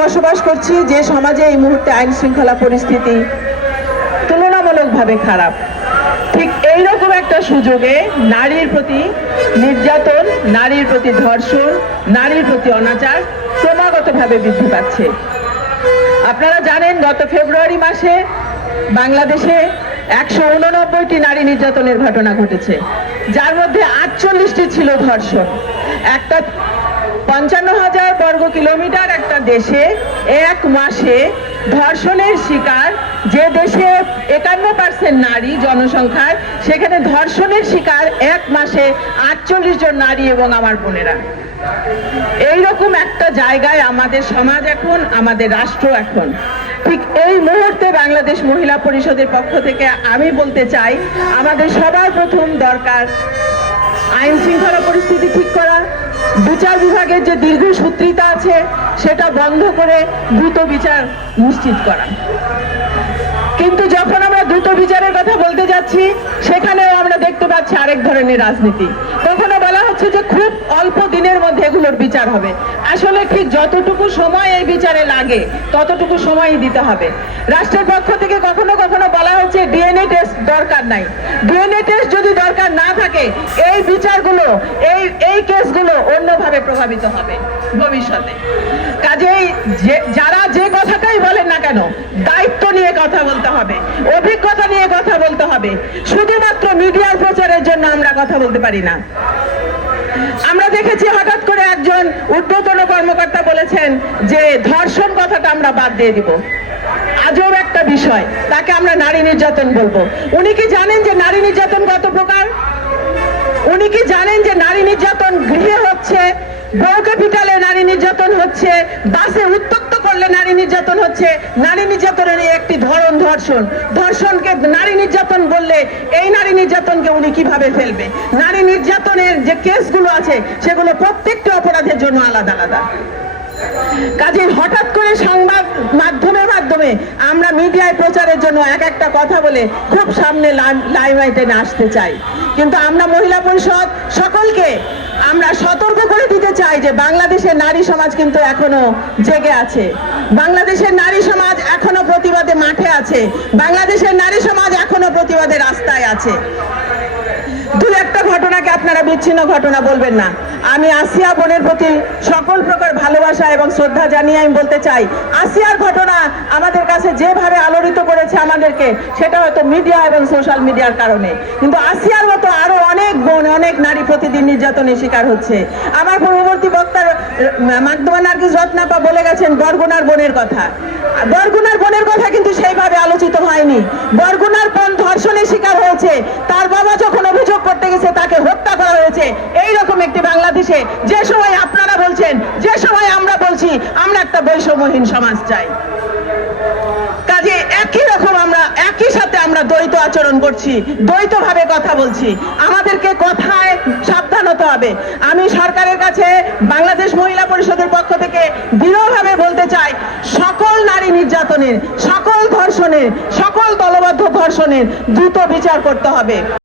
বসবাস করছি যে সমাজে এই মুহূর্তে আইন শৃঙ্খলা পরিস্থিতি তুলনামূলকভাবে খারাপ, ঠিক এইরকম একটা সুযোগে নারীর প্রতি নির্যাতন, নারীর প্রতি ধর্ষণ, নারীর প্রতি অনাচার ক্রমাগতভাবে বৃদ্ধি পাচ্ছে। আপনারা জানেন গত ফেব্রুয়ারি মাসে বাংলাদেশে 189টি নারী নির্যাতনের ঘটনা ঘটেছে, যার মধ্যে 48টি ছিল ধর্ষণ। একটা 55,000 বর্গ কিলোমিটার একটা দেশে এক মাসে ধর্ষণের শিকার, যে দেশে 51% নারী জনসংখ্যার, সেখানে ধর্ষণের শিকার এক মাসে 48 জন নারী এবং আমার বোনেরা। এইরকম একটা জায়গায় আমাদের সমাজ এখন, আমাদের রাষ্ট্র এখন। ঠিক এই মুহূর্তে বাংলাদেশ মহিলা পরিষদের পক্ষ থেকে আমি বলতে চাই, আমাদের সবার প্রথম দরকার আইন শৃঙ্খলা পরিস্থিতি ঠিক করা, বিচার বিভাগের যে দীর্ঘসূত্রিতা আছে সেটা বন্ধ করে দ্রুত বিচার নিশ্চিত করা। কিন্তু যখন আমরা দ্রুত বিচারের কথা বলতে যাচ্ছি, সেখানেও আমরা দেখতে পাচ্ছি আরেক ধরনের রাজনীতি। কখনো বলা হচ্ছে যে খুব অল্প দিনের মধ্যে এগুলোর বিচার হবে। আসলে ঠিক যতটুকু সময় এই বিচারে লাগে ততটুকু সময়ই দিতে হবে। রাষ্ট্রের পক্ষ থেকে কখনো কখনো বলা হচ্ছে ডিএনএ টেস্ট দরকার নাই। ডিএনএ টেস্ট যদি দরকার না থাকে, এই বিচারগুলো, এই কেসগুলো অন্যভাবে প্রভাবিত হবে ভবিষ্যতে। কাজেই যারা যে কথাটাই বলেন না কেন, দায়িত্ব নিয়ে কথা বলতে হবে, অভিজ্ঞতা নিয়ে কথা বলতে হবে। শুধুমাত্র মিডিয়ার প্রচারের জন্য আমরা কথা বলতে পারি না। আমরা দেখেছি হঠাৎ করে একজন ঊর্ধ্বতন কর্মকর্তা বলেছেন যে ধর্ষণ কথাটা আমরা বাদ দিয়ে দিব। আজব একটা বিষয়, তাকে আমরা নারী নির্যাতন বলবো। উনি কি জানেন যে নারী নির্যাতন কত প্রকার? উনি কি জানেন যে নারী নির্যাতন গৃহে হচ্ছে, বউকে পিটালে নারী নির্যাতন হচ্ছে, বাসে উত্ত্যক্ত করলে নারী নির্যাতন হচ্ছে? নারী নির্যাতনের একটি ধরন ধর্ষণ। ধর্ষণকে নারী নির্যাতন বললে এই নারী নির্যাতনকে উনি কিভাবে ফেলবে? নারী নির্যাতনের যে কেসগুলো আছে সেগুলো প্রত্যেকটি অপরাধের জন্য আলাদা আলাদা। কাজে হঠাৎ করে সংবাদ মাধ্যমের মাধ্যমে আমরা মিডিয়ায় প্রচারের জন্য এক একটা কথা বলে খুব সামনে লাইমলাইটে আসতে চাই। কিন্তু আমরা মহিলা পরিষদ সকলকে আমরা সতর্ক করে দিতে চাই যে বাংলাদেশের নারী সমাজ কিন্তু এখনো জেগে আছে। বাংলাদেশের নারী সমাজ এখনো প্রতিবাদে মাঠে আছে। বাংলাদেশের নারী সমাজ এখনো প্রতিবাদে রাস্তায় আছে। দু একটা ঘটনাকে আপনারা বিচ্ছিন্ন ঘটনা বলবেন না। আমি আসিয়া বোনের প্রতি সকল প্রকার ভালোবাসা এবং শ্রদ্ধা জানিয়ে আমি বলতে চাই, আসিয়ার ঘটনা আমাদের কাছে যেভাবে আলোড়িত করেছে আমাদেরকে, সেটা হয়তো মিডিয়া এবং সোশ্যাল মিডিয়ার কারণে। কিন্তু আসিয়ার মতো আরো অনেক বোন, অনেক নারী প্রতিদিন নির্যাতনের শিকার হচ্ছে। আমার পূর্ববর্তী বক্তার মাকদুমা নার্গিস রত্নাপা বলে গেছেন বরগুনার বোনের কথা। বরগুনার বোনের কথা কিন্তু সেইভাবে আলোচিত হয়নি। বরগুনার বোন ধর্ষণের শিকার হয়েছে, তার বাবা যখন অভিযোগ করতে গেছে তাকে হত্যা করা হয়েছে। এইরকম একটি বাংলাদেশে যে সময় আপনারা বলছেন, যে সময় আমরা বলছি আমরা একটা বৈষম্যহীন সমাজ চাই, কাজে একই রকম আমরা একই সাথে আমরা দ্বৈত আচরণ করছি, দ্বৈতভাবে কথা বলছি। আমাদেরকে কথায় সাবধান হতে হবে। আমি সরকারের কাছে বাংলাদেশ মহিলা পরিষদের পক্ষ থেকে দৃঢ়ভাবে বলতে চাই, সকল নারী নির্যাতনের, সকল ধর্ষণের, সকল দলবদ্ধ ধর্ষণের দ্রুত বিচার করতে হবে।